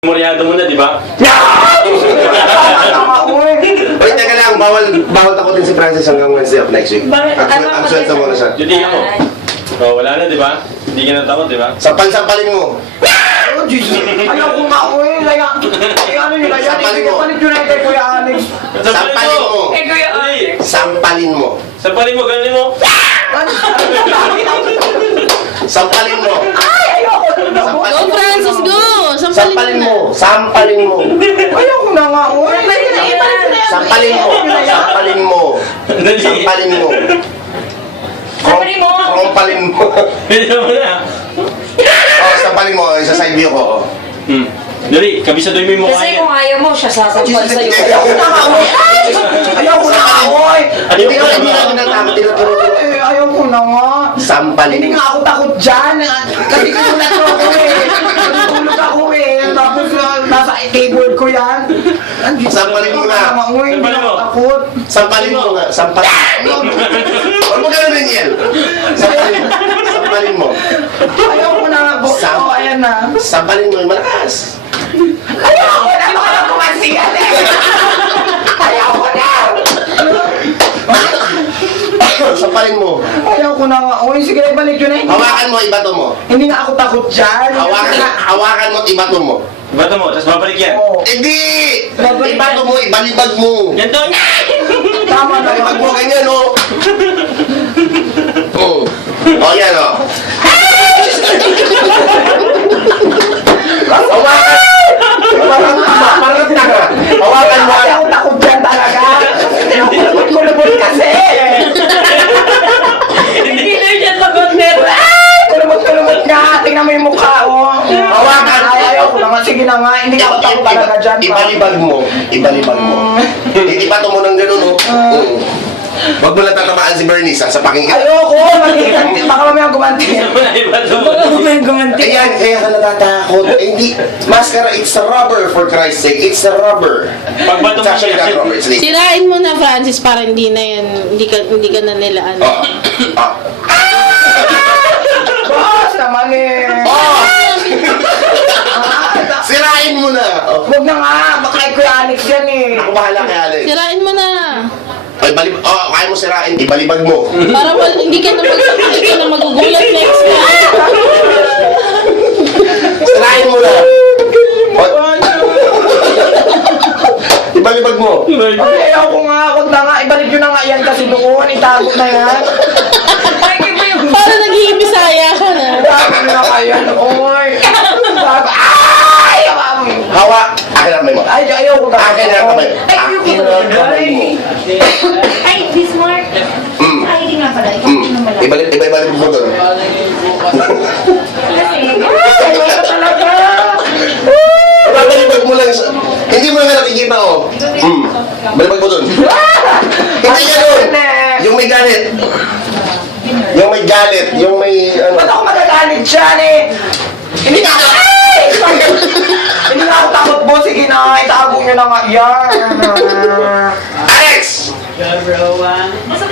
Moryado mo na, di ba? Wait, teka lang, bawal takutin si Francis hanggang Wednesday of next week. Absuelto mo na siya. Judy ako. Oh, wala na, di ba? Hindi ka natakot, di ba? Sampal-sampalin mo. Oh, Jesus. Ayaw ko nga, uy. Ano yun, ayan. Sampalin mo. Palit United, Kuya Alex. Sampalin mo. Kuya Alex. Sampalin mo. Sampalin mo, ganin mo. Sampalin mo. Ay, ayoko na. Go, Francis, go! Sampalin mo. Sampalin mo. Ayoko na nga, uy. Sampalin mo. Sampalin mo. Sampalin mo. Sampalin mo. Krompalin mo. Pwede mo na. Oh, sampalin mo. Sa side view ko. Dali, kabisadoy mo yung mukha Kasi niya. kung ayaw mo, siya sasampal sa'yo. Ayoko na nga, uy. Ayoko na nga, uy. Hindi ko tinatama. Tinuturo. Ay, ayoko na nga. Sampalin Hindi mo. nga ako takot dyan. Kasi kagulat ko ako eh. Natulog ako eh. Tapos nasa keyboard ko yan. Sampalin mo na. Uy, hindi Sampalin ako mo. takot. Sampalin mo nga. Sampalin mo. Huwag mo gano'n yan. Sampalin mo. Ayoko na nga. Oh, ayan na. Sampalin mo yung malakas. Ayoko na. Baka na kumasiyan eh. Ayoko na. Sampalin mo. Ayoko na nga. Uy, sige na ibalik yun eh. Hawakan mo, ibato mo. Hindi nga ako takot dyan. Hawakan mo, ibato mo. Bato mo, tapos babalik yan. Oo. Hindi! Ibato mo, ibalibag mo. Yan doon! Tama na Ibalibag yun. mo, ganyan, oh. Oh. Oh, yan, oh. Hawakan! Parang tanga. Hawakan mo. Kasi ako takot dyan talaga. Kulubot kasi. Hindi na siya sagot nero. Kulubot nga. Tingnan mo yung mukha, oh. Hawakan. Ayaw ko naman. Sige na nga. Hindi ako takot talaga dyan. Ibalibag mo. Ibalibag mo. Ibato mo ng ganun, oh. Wag mo lang tatamaan si Bernice, sa pakinggan. Ayoko. Baka mamaya gumanti. Bato mo. May gumanti. Ayan, kaya ka natatakot. Eh, hindi. Mascara, it's a rubber, for Christ's sake. It's a rubber. Pagbato It's mo actually not siya. rubber, it's leaf. Sirain mo na, Francis, para hindi na yan, hindi ka na nila ano. Oh. Oh. Boss naman eh. Oh! Sirain mo na! Oh. Huwag na nga. Baka kay Kuya Alex yan eh. Ako bahala kay Alex. Sirain mo na. Ay, kaya mo sirain. Ibalibag mo. Para hindi ka na magugulat next time. Sirain mo na. Oh. Ibalibag mo. Ay, ayoko nga. Huwag na nga. Ibalik yun na nga yan kasi doon. Itago na yan. Para nagiging bisaya ka na. Itago na kayo. Oy. Ay! Hawa. Akin ang kamay mo. Ay, ayoko na. Akin ang kamay mo. Akin ang kamay mo. Ay, Bismarck. Ay, hindi nga pala. Ikaw yung malaki. Ibalibag mo doon. Kasi, Ayoko talaga. Ibalibag mo lang. Hindi mo lang nakikita, oh. Balibag mo doon. Hindi ganun. Yung may galit. Yung may galit. Yung may ano. Ba't ako magagalit dyan eh? Hindi na ako. Ay! Hindi na ako takot, boss. Sige na. Itago nyo na nga yan. Alex! basta